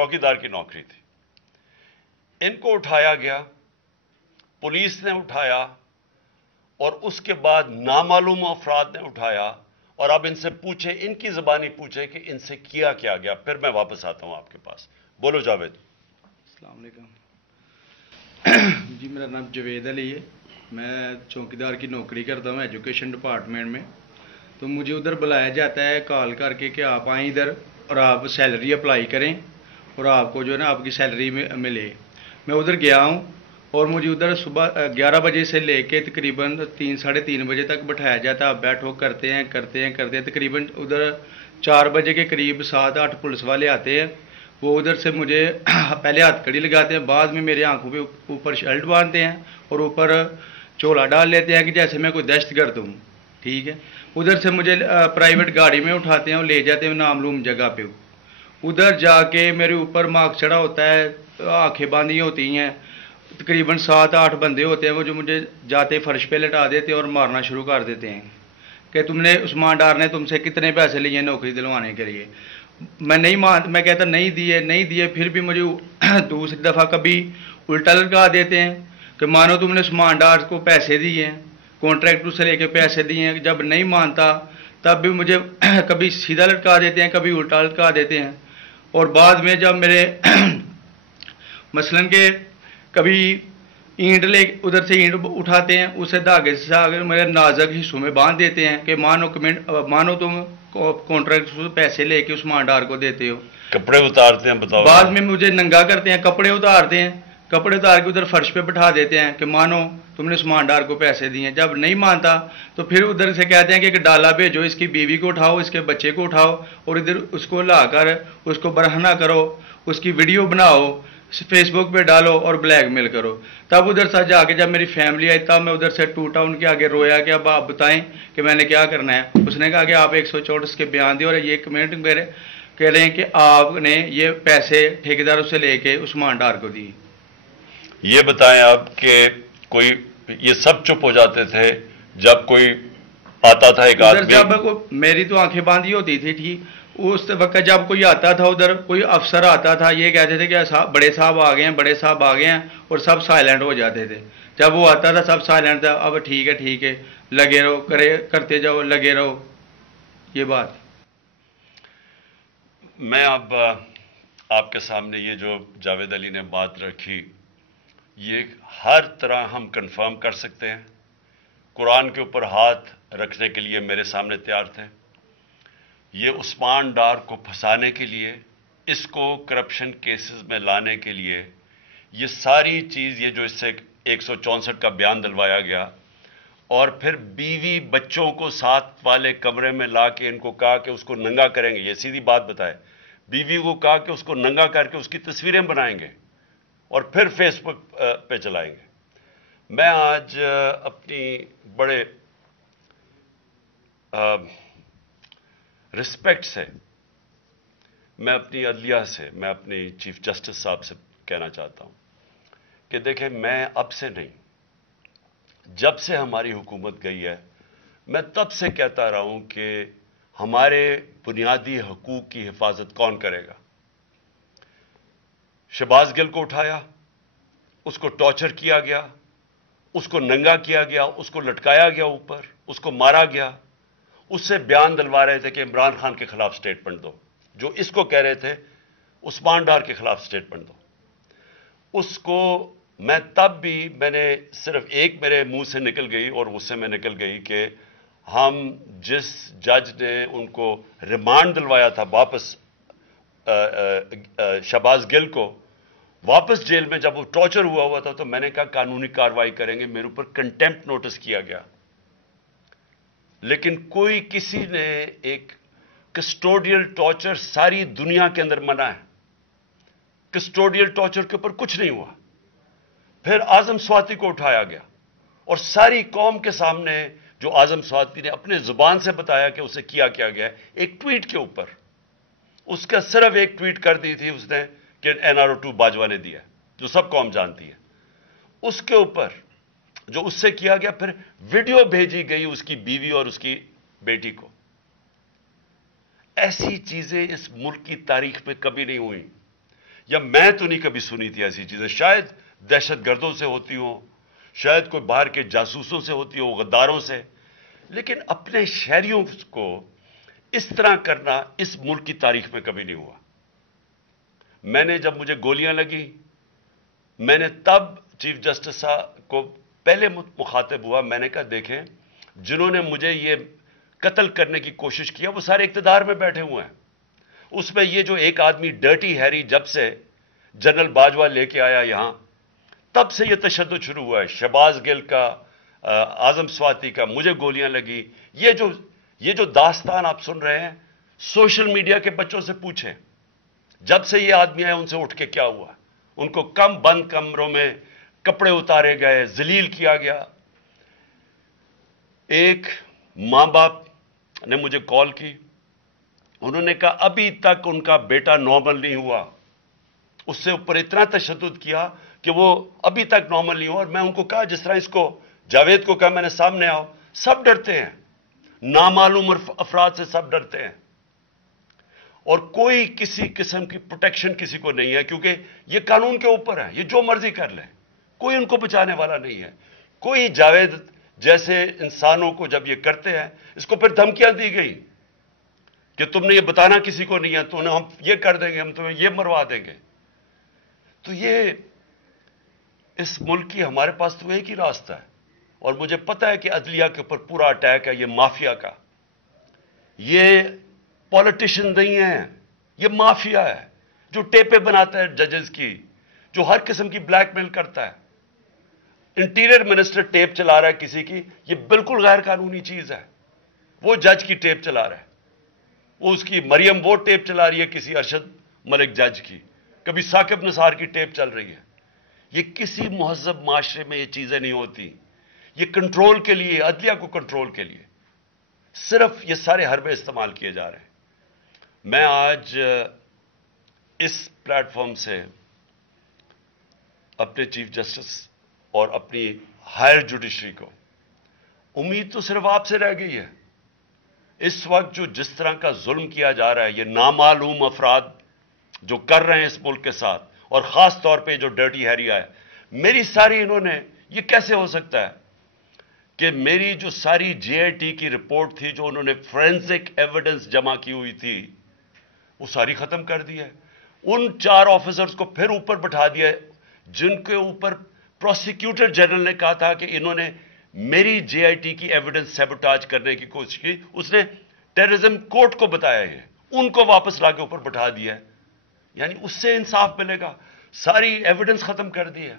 चौकीदार की नौकरी थी। इनको उठाया गया, पुलिस ने उठाया और उसके बाद नामालूम अफराद ने उठाया और अब इनसे पूछे, इनकी ज़बानी पूछे कि इनसे किया क्या गया। फिर मैं वापस आता हूं आपके पास। बोलो जावेद। अस्सलाम वालेकुम जी, मेरा नाम जावेद अली है। मैं चौकीदार की नौकरी करता हूँ एजुकेशन डिपार्टमेंट में। तो मुझे उधर बुलाया जाता है कॉल करके कि आप आएँ इधर और आप सैलरी अप्लाई करें और आपको जो है ना आपकी सैलरी में मिले। मैं उधर गया हूँ और मुझे उधर सुबह 11 बजे से लेके तकरीबन 3-3:30 बजे तक बैठाया जाता है। आप बैठो, करते हैं। तकरीबन उधर 4 बजे के करीब 7-8 पुलिस वाले आते हैं। वो उधर से मुझे पहले हथकड़ी लगाते हैं, बाद में मेरे आंखों पे ऊपर शर्ट बांधते हैं और ऊपर चोला डाल लेते हैं कि जैसे मैं कोई दहशतगर्द हूँ। ठीक है। उधर से मुझे प्राइवेट गाड़ी में उठाते हैं और ले जाते हैं नामलूम जगह पे। उधर जाके मेरे ऊपर मार्क चढ़ा होता है, आंखें बांधी होती हैं। तकरीबन 7-8 बंदे होते हैं वो जो मुझे जाते फर्श पे लटा देते हैं और मारना शुरू कर देते हैं कि तुमने उस्मान डार ने तुमसे कितने पैसे लिए नौकरी दिलवाने के लिए। मैं कहता नहीं दिए। फिर भी मुझे दूसरी दफ़ा कभी उल्टा लटका देते हैं कि मानो तुमने उस्मान डार को पैसे दिए हैं, कॉन्ट्रैक्टर से लेके पैसे दिए हैं। जब नहीं मानता तब भी मुझे कभी सीधा लटका देते हैं, कभी उल्टा लटका देते हैं। और बाद में जब मेरे मसलन के कभी ईंट ले उधर से ईंट उठाते हैं, उसे धागे से आगे मेरे नाजुक हिस्सों में बांध देते हैं कि मानो तुम कॉन्ट्रैक्ट से पैसे लेके उस्मान डार को देते हो। कपड़े उतारते हैं, बताओ। बाद में मुझे नंगा करते हैं, कपड़े उतार के उधर फर्श पे बिठा देते हैं कि मानो तुमने उस्मान डार को पैसे दिए हैं। जब नहीं मानता तो फिर उधर से कहते हैं कि डाला भेजो, इसकी बीवी को उठाओ, इसके बच्चे को उठाओ और इधर उसको लाकर उसको बरहना करो, उसकी वीडियो बनाओ, फेसबुक पे डालो और ब्लैकमेल करो। तब उधर से जाके जब मेरी फैमिली आई तब मैं उधर से टूटा, उनके आगे रोया कि अब आप बताएं कि मैंने क्या करना है। उसने कहा कि आप 164 के बयान दिए और ये कमेंट मेरे कह रहे हैं कि आपने ये पैसे ठेकेदारों से लेके उस्मान डार को दिए। ये बताएं आप कि कोई ये सब चुप हो जाते थे जब कोई आता था एक आदमी? जब मेरी तो आंखें बांधी होती थी, ठीक उस वक्त जब कोई आता था उधर, कोई अफसर आता था, ये कहते थे कि बड़े साहब आ गए हैं और सब साइलेंट हो जाते थे। जब वो आता था सब साइलेंट था। अब ठीक है लगे रहो, करते जाओ, लगे रहो। ये बात मैं अब आपके सामने ये जो जावेद अली ने बात रखी, ये हर तरह हम कंफर्म कर सकते हैं। कुरान के ऊपर हाथ रखने के लिए मेरे सामने तैयार थे। ये उस्मान डार को फंसाने के लिए, इसको करप्शन केसेस में लाने के लिए, ये सारी चीज़, ये जो इससे 164 का बयान दिलवाया गया और फिर बीवी बच्चों को साथ वाले कमरे में ला के इनको कहा कि उसको नंगा करेंगे। ये सीधी बात बताए, बीवी को कहा कि उसको नंगा करके उसकी तस्वीरें बनाएंगे और फिर फेसबुक पे चलाएंगे। मैं आज अपनी बड़े रिस्पेक्ट से मैं अपनी अदलिया से, मैं अपनी चीफ जस्टिस साहब से कहना चाहता हूं कि देखें, मैं अब से नहीं, जब से हमारी हुकूमत गई है, मैं तब से कहता रहा हूं कि हमारे बुनियादी हकूक की हिफाजत कौन करेगा। शहबाज गिल को उठाया, उसको टॉर्चर किया गया, उसको नंगा किया गया, उसको लटकाया गया ऊपर, उसको मारा गया। उससे बयान दिलवा रहे थे कि इमरान खान के खिलाफ स्टेटमेंट दो, जो इसको कह रहे थे उस्मान डार के खिलाफ स्टेटमेंट दो। उसको मैं तब भी, मैंने सिर्फ एक मेरे मुंह से निकल गई और उससे मैं निकल गई कि हम जिस जज ने उनको रिमांड दिलवाया था वापस, शहबाज गिल को वापस जेल में, जब वो टॉर्चर हुआ था, तो मैंने कहा कानूनी कार्रवाई करेंगे। मेरे ऊपर कंटेम्प्ट नोटिस किया गया, लेकिन कोई किसी ने एक कस्टोडियल टॉर्चर सारी दुनिया के अंदर मना है, कस्टोडियल टॉर्चर के ऊपर कुछ नहीं हुआ। फिर आजम स्वाति को उठाया गया और सारी कौम के सामने जो आजम स्वाति ने अपने जुबान से बताया कि उसे किया क्या गया, एक ट्वीट के ऊपर, उसका सिर्फ एक ट्वीट कर दी थी उसने कि NRO2 बाजवा ने दिया, जो सब कौम जानती है। उसके ऊपर जो उससे किया गया, फिर वीडियो भेजी गई उसकी बीवी और उसकी बेटी को। ऐसी चीजें इस मुल्क की तारीख में कभी नहीं हुई یا میں تو نہیں کبھی سنی تھی ایسی چیزیں. شاید دہشت گردوں سے ہوتی ہوں, شاید کوئی باہر کے جاسوسوں سے ہوتی ہو, غداروں سے, لیکن اپنے شہریوں کو اس طرح کرنا اس ملک کی تاریخ میں کبھی نہیں ہوا. میں نے جب مجھے گولیاں لگی, میں نے تب چیف جسٹس صاحب کو پہلے مخاطب ہوا. میں نے کہا دیکھیں, جنہوں نے مجھے یہ قتل کرنے کی کوشش کیا وہ سارے اقتدار میں بیٹھے ہوئے ہیں. اس میں یہ جو ایک آدمی ڈرٹی ہیری جب سے جنرل باجوہ لے کے آیا یہاں, تب سے یہ تشدد شروع ہوا ہے. شہباز گل کا, اعظم سواتی کا, مجھے گولیاں لگی. یہ جو داستان آپ سن رہے ہیں, سوشل میڈیا کے بچوں سے پوچھیں, جب سے یہ آدمی آئے ان سے اٹھ کے کیا ہوا. ان کو بند کمروں میں کپڑے اتارے گئے, ذلیل کیا گیا. ایک ماں باپ نے مجھے کال کی, انہوں نے کہا ابھی تک ان کا بیٹا نارمل نہیں ہوا. اس سے اوپر اتنا تشدد کیا کہ وہ ابھی تک نارمل نہیں ہوا. اور میں ان کو کہا, جس طرح اس کو جاوید کو کہا میں نے سامنے آؤ, سب ڈرتے ہیں, نامعلوم افراد سے سب ڈرتے ہیں, اور کوئی کسی قسم کی پروٹیکشن کسی کو نہیں ہے, کیونکہ یہ قانون کے اوپر ہے, یہ جو مرضی کر لیں, کوئی ان کو بچانے والا نہیں ہے. کوئی جاوید جیسے انسانوں کو جب یہ کرتے ہیں, اس کو پھر دھمکیاں دی گئی کہ تم نے یہ بتانا کسی کو نہیں ہے, تو ہم یہ کر دیں گے, ہم تمہیں یہ مروا دیں گے. تو یہ اس ملک کی ہمارے پاس تو ایک ہی راستہ ہے, اور مجھے پتہ ہے کہ عدلیہ کے اوپر پورا اٹیک ہے, یہ مافیا کا. یہ پولیٹیشین نہیں ہے, یہ مافیا ہے جو ٹیپیں بناتا ہے ججز کی, جو ہر قسم کی بلیک میل کرتا ہے. انٹیریئر منسٹر ٹیپ چلا رہا ہے کسی کی, یہ بالکل غیر قانونی چیز ہے. وہ جج کی ٹیپ چلا رہا ہے, وہ اس کی مریم وہ ٹیپ چلا رہی ہے کسی ارشد ملک جج کی, کبھی ثاقب نثار کی ٹیپ چل رہی ہے. یہ کسی مہذب معاشرے میں یہ چیزیں نہیں ہوتی. یہ کنٹرول کے لیے, عدلیہ کو کنٹرول کے لیے صرف یہ سارے حربے استعمال کیے جا رہے ہیں. میں آج اس پلیٹ فارم سے اپنے چیف جسٹس اور اپنی ہائر جوڈیشری کو امید تو صرف آپ سے رہ گئی ہے. اس وقت جو جس طرح کا ظلم کیا جا رہا ہے, یہ نامعلوم افراد جو کر رہے ہیں اس ملک کے ساتھ, اور خاص طور پہ جو ڈرٹی ہیری آئے, میری ساری انہوں نے, یہ کیسے ہو سکتا ہے کہ میری جو ساری جے آئی ٹی کی رپورٹ تھی, جو انہوں نے فورینسک ایویڈنس جمع کی ہوئی تھی, وہ ساری ختم کر دی ہے. ان 4 آفیسرز کو پھر اوپر بٹھا دیا جن کے اوپر پروسیکیوٹر جنرل نے کہا تھا کہ انہوں نے میری جے آئی ٹی کی ایویڈنس سیبوٹاج کرنے کی کوشش کی. اس نے ٹیررزم کورٹ کو بتایا ہے, ان کو واپس لا کے اوپر بٹھا دیا ہے. یعنی اس سے انصاف ملے گا. ساری ایویڈنس ختم کر دی ہے.